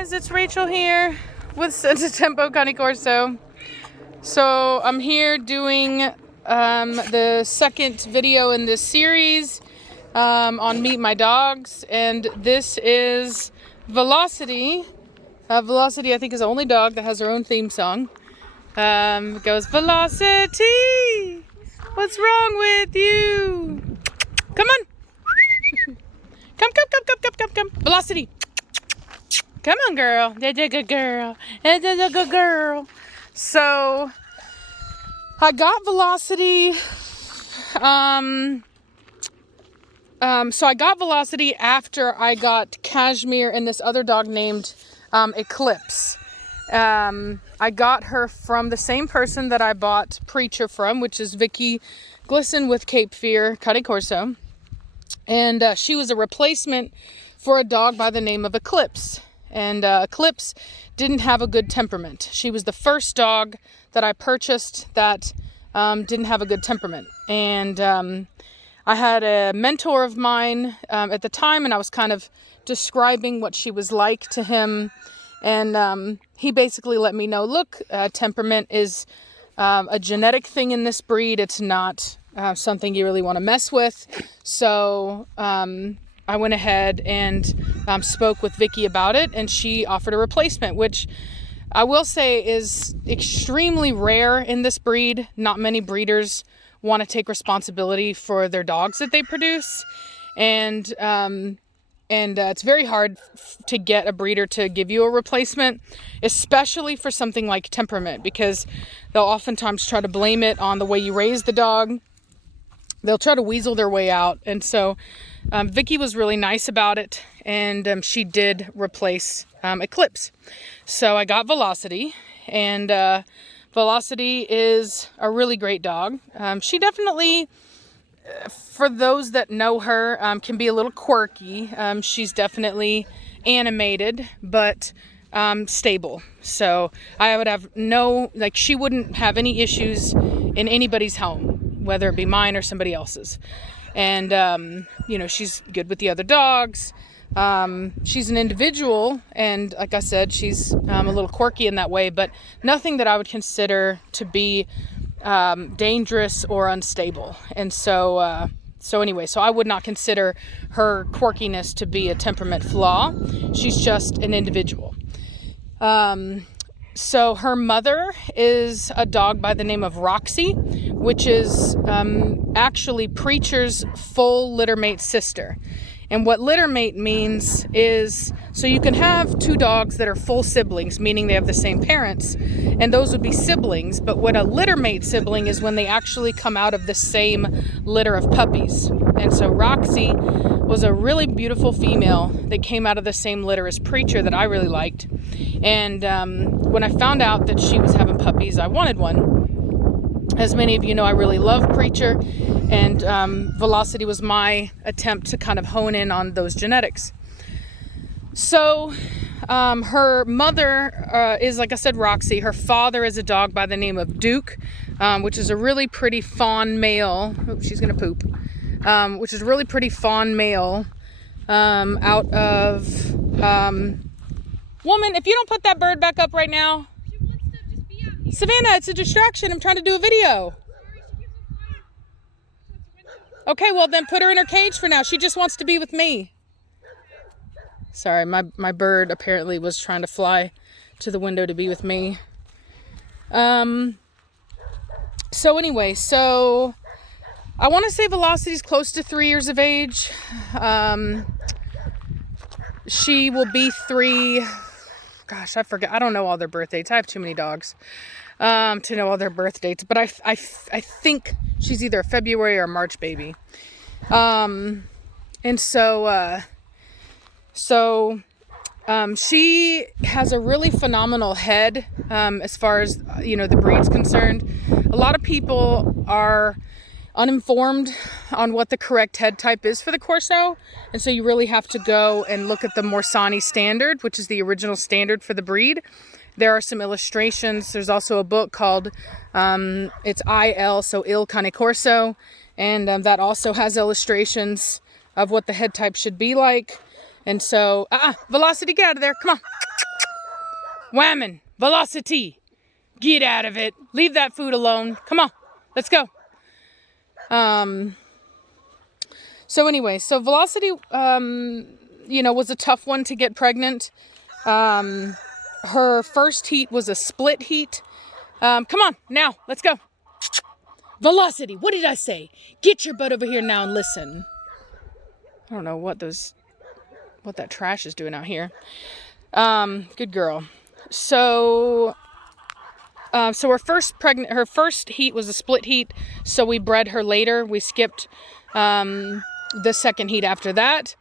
guys, it's Rachel here with Tempo Cane Corso. So I'm here doing the second video in this series on Meet My Dogs, and this is Velocity. Velocity, I think, is the only dog that has her own theme song. It goes, Velocity, what's wrong with you? Come on. Come. Velocity. Come on, girl. That's a good girl. That's a good girl. So, I got Velocity. So I got Velocity after I got Cashmere and this other dog named Eclipse. I got her from the same person that I bought Preacher from, which is Vicky Glisten with Cape Fear Cane Corso. And she was a replacement for a dog by the name of Eclipse. And Eclipse didn't have a good temperament. She was the first dog that I purchased that didn't have a good temperament. And I had a mentor of mine at the time, and I was kind of describing what she was like to him. And he basically let me know, look, temperament is a genetic thing in this breed. It's not something you really want to mess with. So I went ahead and spoke with Vicky about it, and she offered a replacement, which I will say is extremely rare in this breed. Not many breeders want to take responsibility for their dogs that they produce, and it's very hard to get a breeder to give you a replacement, especially for something like temperament, because they'll oftentimes try to blame it on the way you raise the dog. They'll try to weasel their way out. And so Vicky was really nice about it, and she did replace Eclipse. So I got Velocity, and Velocity is a really great dog. She definitely, for those that know her, can be a little quirky. She's definitely animated, but stable. So I would have she wouldn't have any issues in anybody's home, whether it be mine or somebody else's. And, she's good with the other dogs. She's an individual, and like I said, she's a little quirky in that way, but nothing that I would consider to be dangerous or unstable. And so I would not consider her quirkiness to be a temperament flaw. She's just an individual. So her mother is a dog by the name of Roxy, which is actually Preacher's full littermate sister. And what littermate means is, so you can have two dogs that are full siblings, meaning they have the same parents, and those would be siblings. But what a littermate sibling is when they actually come out of the same litter of puppies. And so Roxy was a really beautiful female that came out of the same litter as Preacher that I really liked. And when I found out that she was having puppies, I wanted one. As many of you know, I really love Preacher, and Velocity was my attempt to kind of hone in on those genetics. So her mother is, like I said, Roxy. Her father is a dog by the name of Duke, which is a really pretty fawn male. Oh, she's going to poop. Which is a really pretty fawn male out of... Woman, if you don't put that bird back up right now... She wants to just be out here. Savannah, it's a distraction. I'm trying to do a video. Okay, well then put her in her cage for now. She just wants to be with me. Sorry, my bird apparently was trying to fly to the window to be with me. So anyway, I want to say Velocity's close to 3 years of age. She will be 3... Gosh, I forget. I don't know all their birth dates. I have too many dogs to know all their birth dates. But I think she's either a February or a March baby. And so she has a really phenomenal head as far as, the breed's concerned. A lot of people are uninformed on what the correct head type is for the Corso, and so you really have to go and look at the Morsani standard, which is the original standard for the breed. There are some illustrations. There's also a book called it's IL, so Il Cane Corso, and that also has illustrations of what the head type should be like. And so Velocity, get out of there, come on. Whammon. Velocity. Get out of it. Leave that food alone. Come on. Let's go. So anyway, so Velocity, was a tough one to get pregnant. Her first heat was a split heat. Come on, now, let's go. Velocity, what did I say? Get your butt over here now and listen. I don't know what that trash is doing out here. Good girl. So her first heat was a split heat, so we bred her later. We skipped the second heat after that.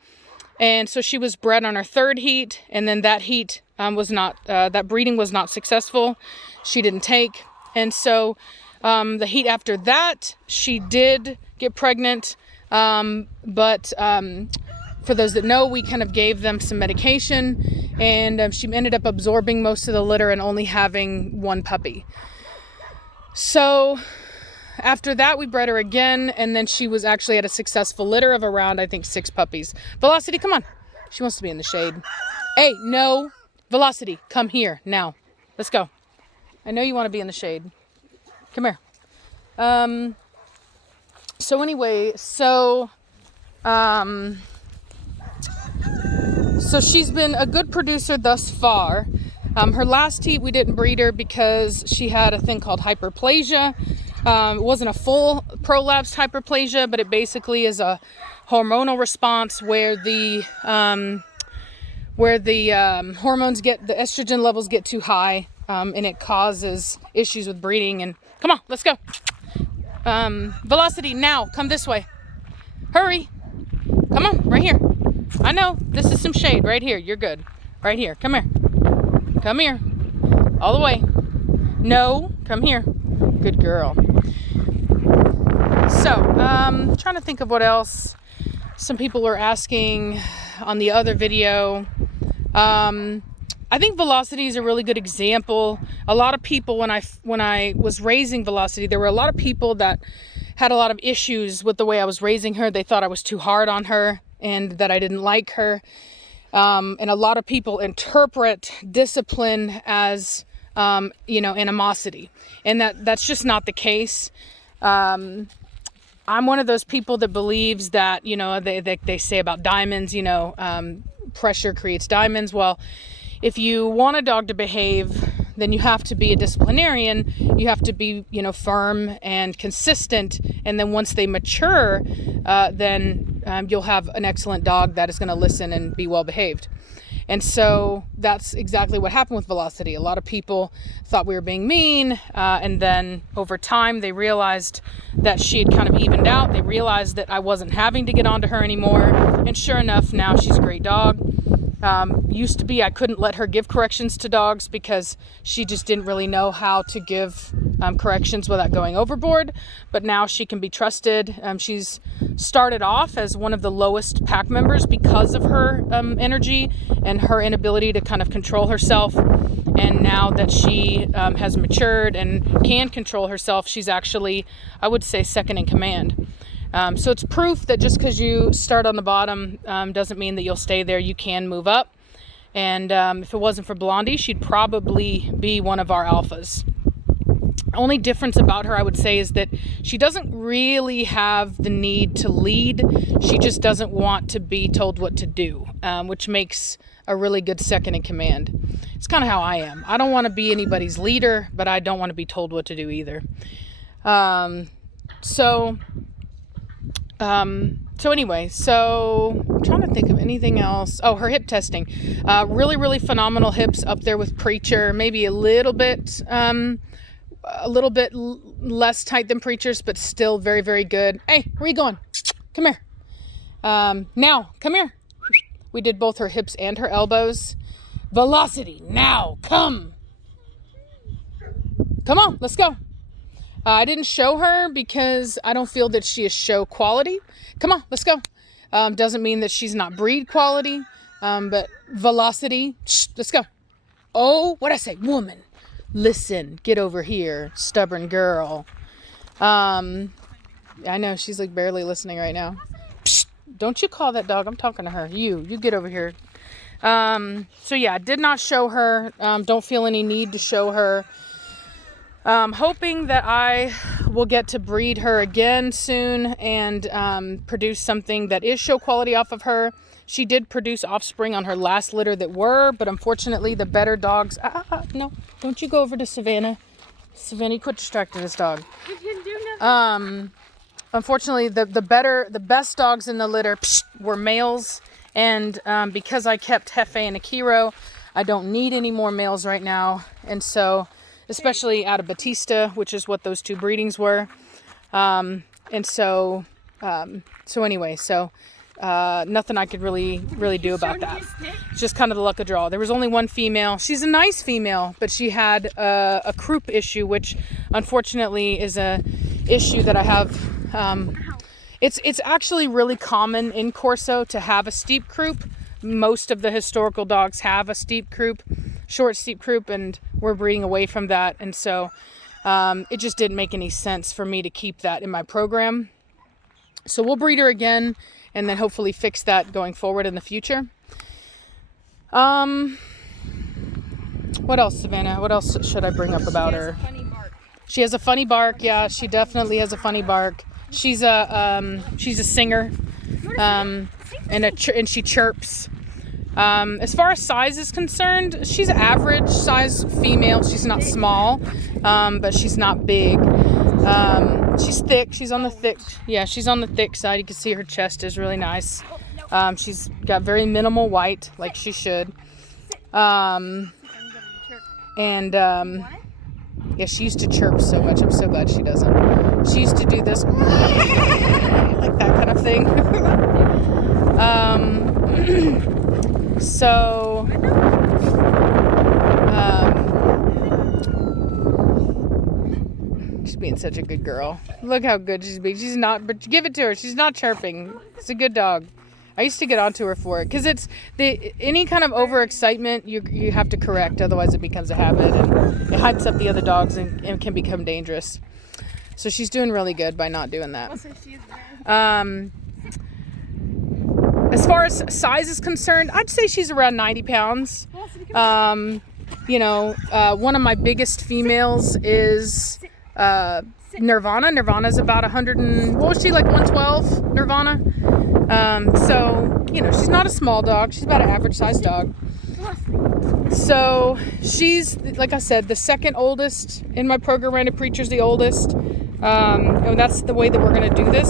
And so she was bred on her third heat, and then that heat that breeding was not successful. She didn't take. And so the heat after that, she did get pregnant. But for those that know, we kind of gave them some medication, and she ended up absorbing most of the litter and only having one puppy. So after that, we bred her again, and then she was actually at a successful litter of around, I think, 6 puppies. Velocity, come on. She wants to be in the shade. Hey, no. Velocity, come here now. Let's go. I know you want to be in the shade. Come here. So she's been a good producer thus far. Her last heat, we didn't breed her because she had a thing called hyperplasia. It wasn't a full prolapsed hyperplasia, but it basically is a hormonal response where the hormones the estrogen levels get too high, and it causes issues with breeding. And come on, let's go. Velocity, now, come this way. Hurry. Come on, right here. I know, this is some shade right here. You're good. Right here, come here. Come here. All the way. No, come here. Good girl. So, trying to think of what else some people were asking on the other video. I think Velocity is a really good example. A lot of people, when I was raising Velocity, there were a lot of people that had a lot of issues with the way I was raising her. They thought I was too hard on her and that I didn't like her. And a lot of people interpret discipline as animosity, and that's just not the case. I'm one of those people that believes that, they say about diamonds, pressure creates diamonds. Well, if you want a dog to behave, then you have to be a disciplinarian. You have to be, firm and consistent. And then once they mature, then you'll have an excellent dog that is going to listen and be well behaved. And so that's exactly what happened with Velocity. A lot of people thought we were being mean, and then over time they realized that she had kind of evened out. They realized that I wasn't having to get onto her anymore, and sure enough, now she's a great dog. Used to be I couldn't let her give corrections to dogs because she just didn't really know how to give corrections without going overboard, but now she can be trusted. She's started off as one of the lowest pack members because of her energy and her inability to kind of control herself, and now that she has matured and can control herself, she's actually, I would say, second in command. So it's proof that just because you start on the bottom doesn't mean that you'll stay there. You can move up. And if it wasn't for Blondie, she'd probably be one of our alphas. Only difference about her, I would say, is that she doesn't really have the need to lead. She just doesn't want to be told what to do, which makes a really good second in command. It's kind of how I am. I don't want to be anybody's leader, but I don't want to be told what to do either. So anyway, I'm trying to think of anything else. Oh, her hip testing. Really, really phenomenal hips, up there with Preacher. Maybe a little bit less tight than Preacher's, but still very, very good. Hey, where are you going? Come here. Now, come here. We did both her hips and her elbows. Velocity, now, come. Come on, let's go. I didn't show her because I don't feel that she is show quality. Come on, let's go. Doesn't mean that she's not breed quality, but Velocity, let's go. Oh, what'd I say? Woman, listen, get over here, stubborn girl. I know, she's like barely listening right now. Psst, don't you call that dog, I'm talking to her. You get over here. So yeah, did not show her. Don't feel any need to show her. Hoping that I will get to breed her again soon and produce something that is show quality off of her. She did produce offspring on her last litter that were, but unfortunately the better dogs... no, don't you go over to Savannah. Savannah, you quit distracting this dog. You can do nothing. Unfortunately, the best dogs in the litter were males, and because I kept Hefe and Akiro, I don't need any more males right now, and so, especially out of Batista, which is what those two breedings were, and so anyway, nothing I could really do about that. It's just kind of the luck of draw. There was only one female. She's a nice female, but she had a croup issue, which unfortunately is a issue that I have. It's actually really common in Corso to have a steep croup. Most of the historical dogs have a steep croup, short steep croup, and we're breeding away from that. And so it just didn't make any sense for me to keep that in my program. So we'll breed her again and then hopefully fix that going forward in the future. What else, Savannah? What else should I bring up about her? She has a funny bark. Yeah, she definitely has a funny bark. She's a singer, and she chirps. As far as size is concerned, she's average size female. She's not small, but she's not big. She's thick. She's on the thick. Yeah, she's on the thick side. You can see her chest is really nice. She's got very minimal white, like she should. Yeah, she used to chirp so much. I'm so glad she doesn't. She used to do this, like that kind of thing. She's being such a good girl. Look how good she's being. She's not, but give it to her. She's not chirping. It's a good dog. I used to get onto her for it because it's any kind of overexcitement you have to correct, otherwise it becomes a habit and it hypes up the other dogs and can become dangerous. So she's doing really good by not doing that. As far as size is concerned, I'd say she's around 90 pounds. One of my biggest females is Nirvana. Nirvana's about 100 and what was she, like 112? Nirvana. She's not a small dog. She's about an average sized dog. So she's, like I said, the second oldest in my program. Random Preacher's the oldest. And that's the way that we're going to do this.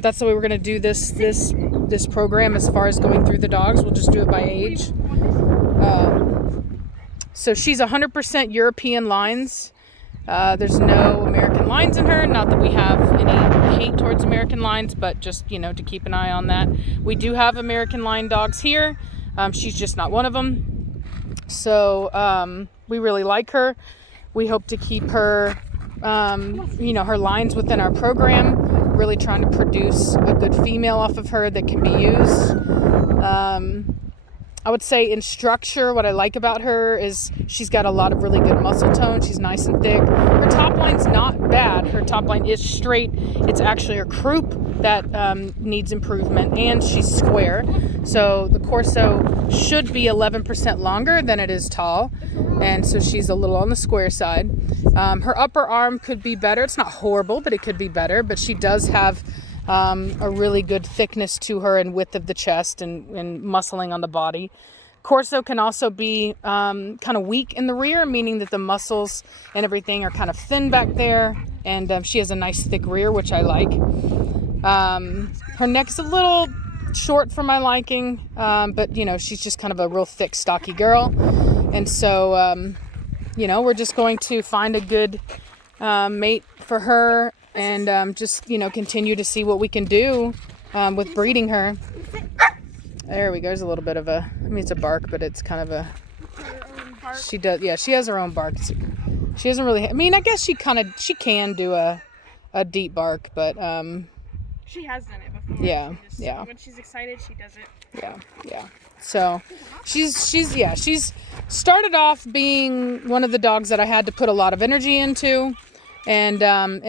That's the way we're going to do this program as far as going through the dogs. We'll just do it by age. So she's 100% European lines. There's no American lines in her. Not that we have any hate towards American lines, but just, to keep an eye on that. We do have American line dogs here. She's just not one of them. So we really like her. We hope to keep her, her lines within our program. Really trying to produce a good female off of her that can be used. I would say in structure, what I like about her is she's got a lot of really good muscle tone. She's nice and thick. Her top line's not bad. Her top line is straight. It's actually her croup that needs improvement, and she's square. So the Corso should be 11% longer than it is tall, and so she's a little on the square side. Her upper arm could be better. It's not horrible, but it could be better. But she does have a really good thickness to her and width of the chest and muscling on the body. Corso can also be kind of weak in the rear, meaning that the muscles and everything are kind of thin back there, and she has a nice thick rear, which I like. Her neck's a little short for my liking, but she's just kind of a real thick, stocky girl, and so we're just going to find a good mate for her and just continue to see what we can do with breeding her. There we go. There's a little bit of it's a bark, but it's kind of she has her own bark. She doesn't really I guess she can do a deep bark, but she has done it before. Yeah. When she's excited, she does it. Yeah. So she's started off being one of the dogs that I had to put a lot of energy into, and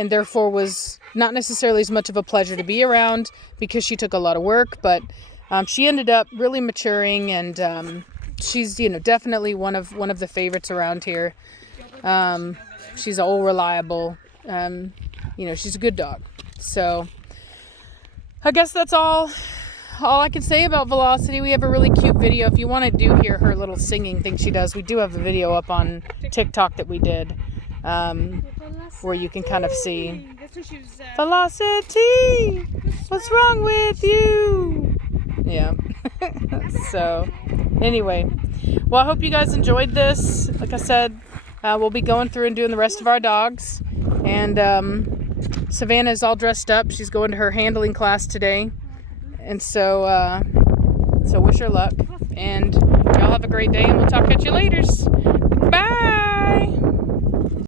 therefore was not necessarily as much of a pleasure to be around because she took a lot of work. But she ended up really maturing, and she's, you know, definitely one of the favorites around here. She's all reliable. You know, she's a good dog. So I guess that's all I can say about Velocity. We have a really cute video. If you want to do hear her little singing thing she does, we do have a video up on TikTok that we did, where you can kind of see. Velocity, what's wrong with you? Yeah. So anyway, well, I hope you guys enjoyed this. Like I said, we'll be going through and doing the rest of our dogs. And Savannah is all dressed up. She's going to her handling class today. And so wish her luck. And y'all have a great day, and we'll talk at you later.